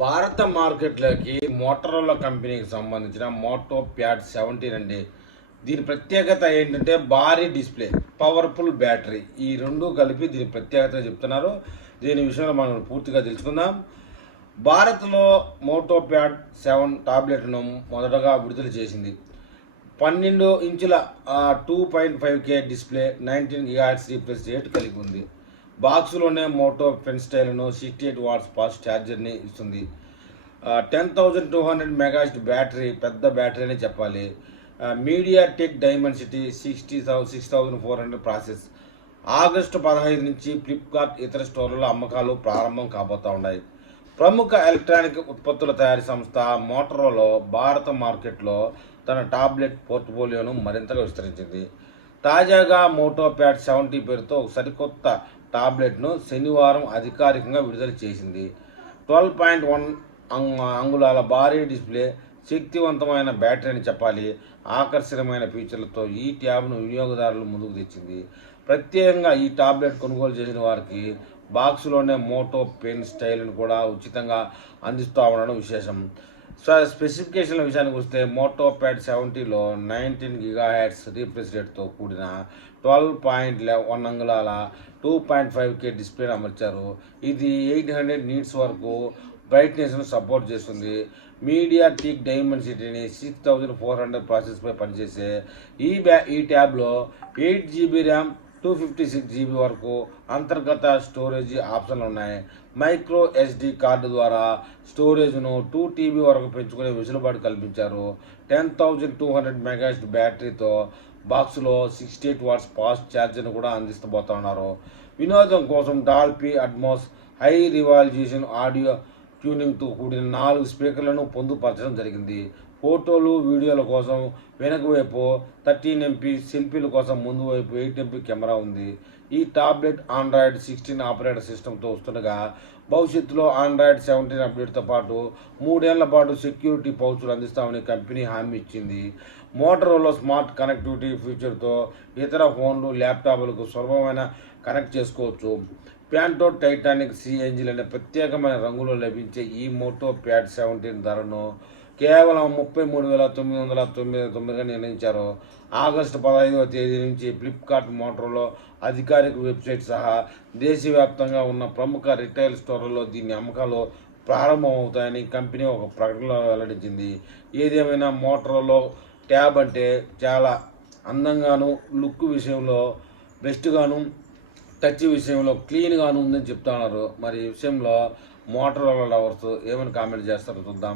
భారత మార్కెట్లోకి మోటరోలా కంపెనీకి సంబంధించిన మోటో ప్యాడ్ 17 అండి. దీని ప్రత్యేకత ఏంటంటే భారీ డిస్ప్లే, పవర్ఫుల్ బ్యాటరీ, ఈ రెండు కలిపి దీని ప్రత్యేకత చెప్తున్నారు. దీని విషయంలో మనం పూర్తిగా తెలుసుకుందాం. భారత్లో మోటో ప్యాడ్ 7 టాబ్లెట్ను మొదటగా విడుదల చేసింది. 12 ఇంచుల 2.5K display, 19 GHz refresh rate కలిగి ఉంది. బాక్స్లోనే మోటో పెన్ స్టైల్ను 68 వాట్స్ ఫాస్ట్ ఛార్జర్ని ఇస్తుంది. 10,200 మెగాహెర్ట్జ్ బ్యాటరీ, పెద్ద బ్యాటరీ అని చెప్పాలి. Media tech Dimensity 6400 process. August 15 నుంచి ఫ్లిప్కార్ట్ ఇతర స్టోర్లలో అమ్మకాలు ప్రారంభం కాబోతా ఉన్నాయి. ప్రముఖ ఎలక్ట్రానిక్ ఉత్పత్తుల తయారీ సంస్థ మోటరోలా భారత మార్కెట్లో తన టాబ్లెట్ పోర్ట్ఫోలియోను మరింతగా విస్తరించింది. తాజాగా మోటో ప్యాడ్ 70 పేరుతో ఒక సరికొత్త టాబ్లెట్ను శనివారం అధికారికంగా విడుదల చేసింది. 12.1 అంగుళాల భారీ డిస్ప్లే, శక్తివంతమైన బ్యాటరీ అని చెప్పాలి. ఆకర్షణీయమైన ఫీచర్లతో ఈ ట్యాబ్ను వినియోగదారులు ముందుకు తెచ్చింది. ప్రత్యేకంగా ఈ టాబ్లెట్ కొనుగోలు చేసిన వారికి బాక్స్లోనే మోటో పెన్ స్టైల్ను కూడా ఉచితంగా అందిస్తూ ఉండడం విశేషం. స్పెసిఫికేషన్ల విషయానికి వస్తే మోటో ప్యాడ్ 70లో 19 GHz రిఫ్రెష్ రేట్తో కూడిన 12.1 అంగుళాల 2.5K డిస్ప్లేని అమర్చారు. ఇది 800 నీట్స్ వరకు బ్రైట్నెస్ను సపోర్ట్ చేస్తుంది. మీడియా టెక్ డైమెన్సిటీని 6400 ప్రాసెస్పై పనిచేసే ఈ ట్యాబ్లో 8GB ర్యామ్, 256GB వరకు అంతర్గత స్టోరేజ్ ఆప్షన్లు ఉన్నాయి. మైక్రో SD కార్డు ద్వారా స్టోరేజ్ను 2TB వరకు పెంచుకునే వెసులుబాటు కల్పించారు. 10,200 మెగాహెర్ట్జ్ బ్యాటరీతో బాక్స్లో 68 వాట్స్ ఫాస్ట్ ఛార్జర్ను కూడా అందిస్తబోతున్నారు. వినోదం కోసం Dolby Atmos high resolution audio ట్యూనింగ్తో కూడిన 4 స్పీకర్లను పొందుపరచడం జరిగింది. ఫోటోలు, వీడియోల కోసం వెనుక వైపు 13MP, సెల్ఫీల కోసం ముందు వైపు 8MP కెమెరా ఉంది. ఈ టాబ్లెట్ ఆండ్రాయిడ్ 16 ఆపరేటర్ సిస్టమ్తో వస్తుండగా భవిష్యత్తులో ఆండ్రాయిడ్ 17 అప్డేట్తో పాటు 3 ఏళ్ల పాటు సెక్యూరిటీ పౌచ్లు అందిస్తామని కంపెనీ హామీ ఇచ్చింది. మోటరోలా స్మార్ట్ కనెక్టివిటీ ఫీచర్తో ఇతర ఫోన్లు, ల్యాప్టాప్లకు సులభమైన కనెక్ట్ చేసుకోవచ్చు. ప్యాంటో టైటానిక్ సీ ఏంజిల్ అనే ప్రత్యేకమైన రంగులో లభించే ఈ మోటో ప్యాడ్ 17 ధరను కేవలం 33,999గా నిర్ణయించారు. ఆగస్టు 15వ తేదీ నుంచి ఫ్లిప్కార్ట్, మోటరోలా అధికారిక వెబ్సైట్ సహా దేశవ్యాప్తంగా ఉన్న ప్రముఖ రిటైల్ స్టోర్లలో దీని అమ్మకాలు ప్రారంభమవుతాయని కంపెనీ ఒక ప్రకటనలో వెల్లడించింది. ఏదేమైనా మోటరోలా ట్యాబ్ అంటే చాలా అందంగాను, లుక్ విషయంలో బెస్ట్గాను, టచ్ విషయంలో క్లీన్గాను ఉందని చెప్తున్నారు. మరి ఈ విషయంలో మోటరోలా లవర్స్ ఏమైనా కామెంట్ చేస్తారో చూద్దాం.